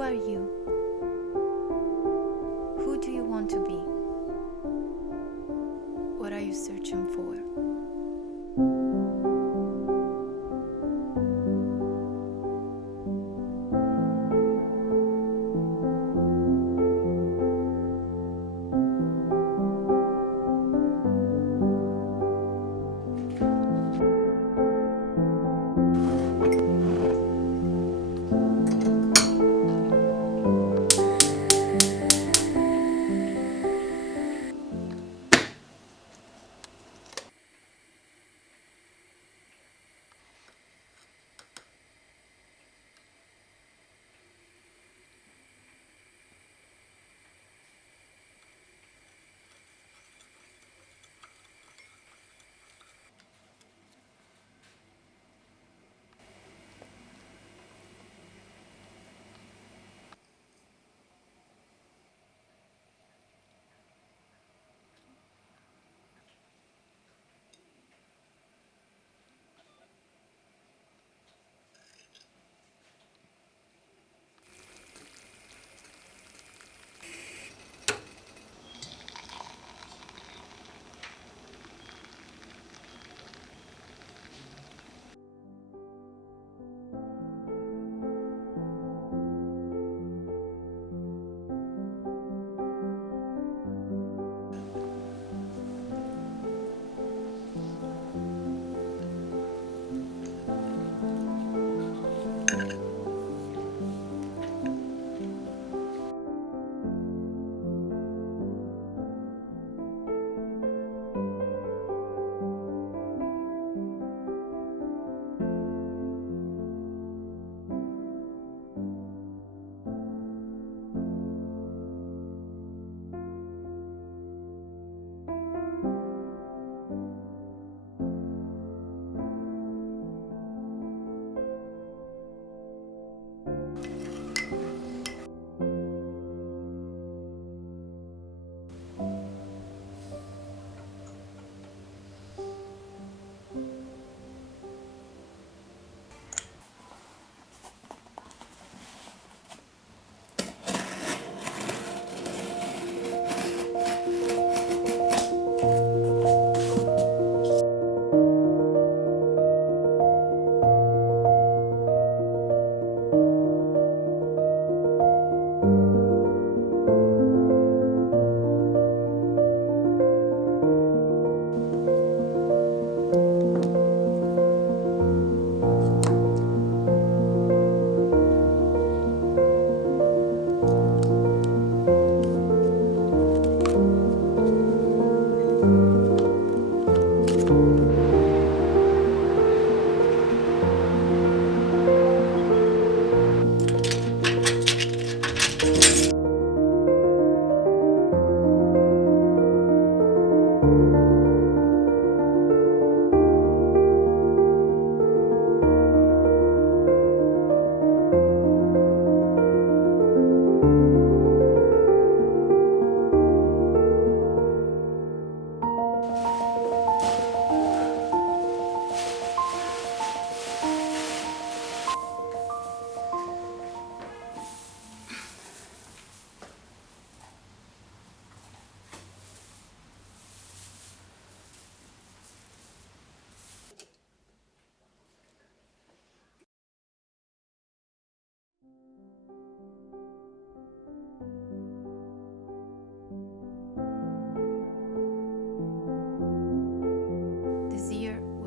Who are you? Who do you want to be? What are you searching for?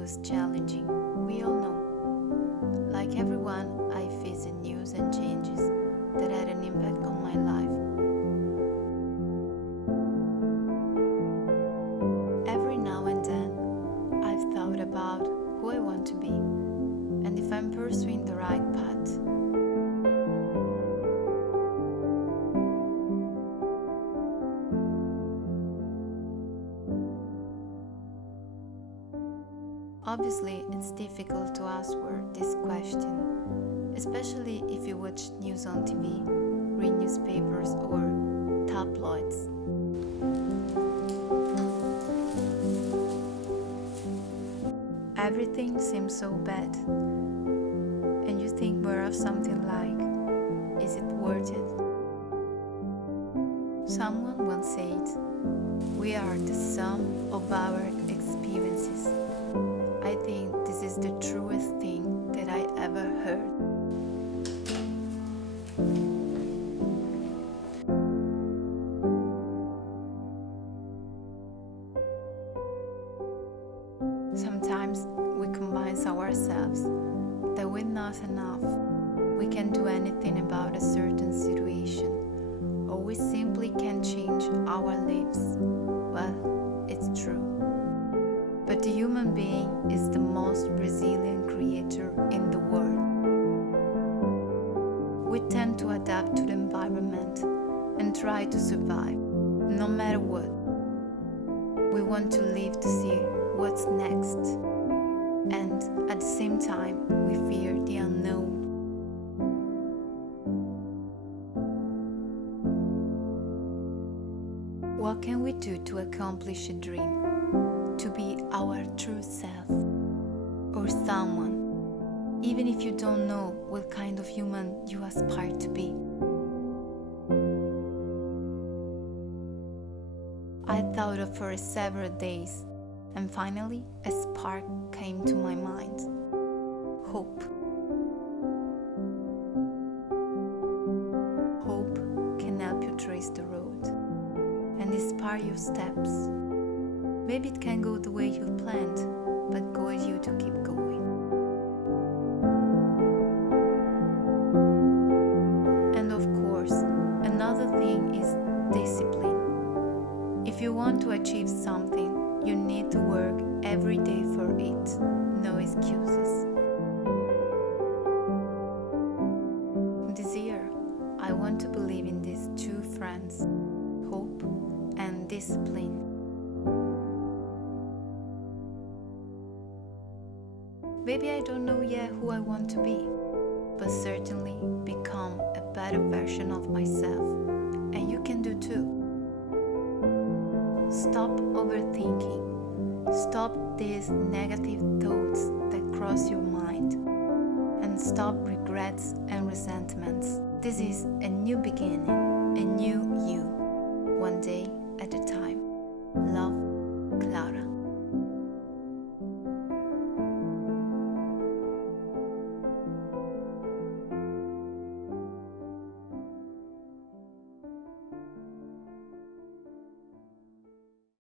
Was challenging, we all know. Like everyone, I faced news and changes that had an impact on my life. Every now and then, I've thought about who I want to be and if I'm pursuing the right path. Obviously, it's difficult to answer this question, especially if you watch news on TV, read newspapers, or tabloids. Everything seems so bad, and you think more of something like, is it worth it? Someone once said, "We are the sum of our experiences." I think this is the truest thing that I ever heard. Sometimes we convince ourselves that we're not enough, we can't do anything about a certain situation, or we simply can't change our lives. Well, it's true. But the human being is the most resilient creature in the world. We tend to adapt to the environment and try to survive, no matter what. We want to live to see what's next, and at the same time, we fear the unknown. What can we do to accomplish a dream? To be our true self, or someone, even if you don't know what kind of human you aspire to be. I thought of her several days, and finally a spark came to my mind. Hope. Hope can help you trace the road and inspire your steps. Maybe it can't go the way you've planned, but guide you to keep going. And of course, another thing is discipline. If you want to achieve something, you need to work every day for it. No excuses. This year, I want to believe in these two friends, hope and discipline. Maybe I don't know yet who I want to be, but certainly become a better version of myself. And you can do too. Stop overthinking. Stop these negative thoughts that cross your mind. And stop regrets and resentments. This is a new beginning, a new you. One day at a time. Love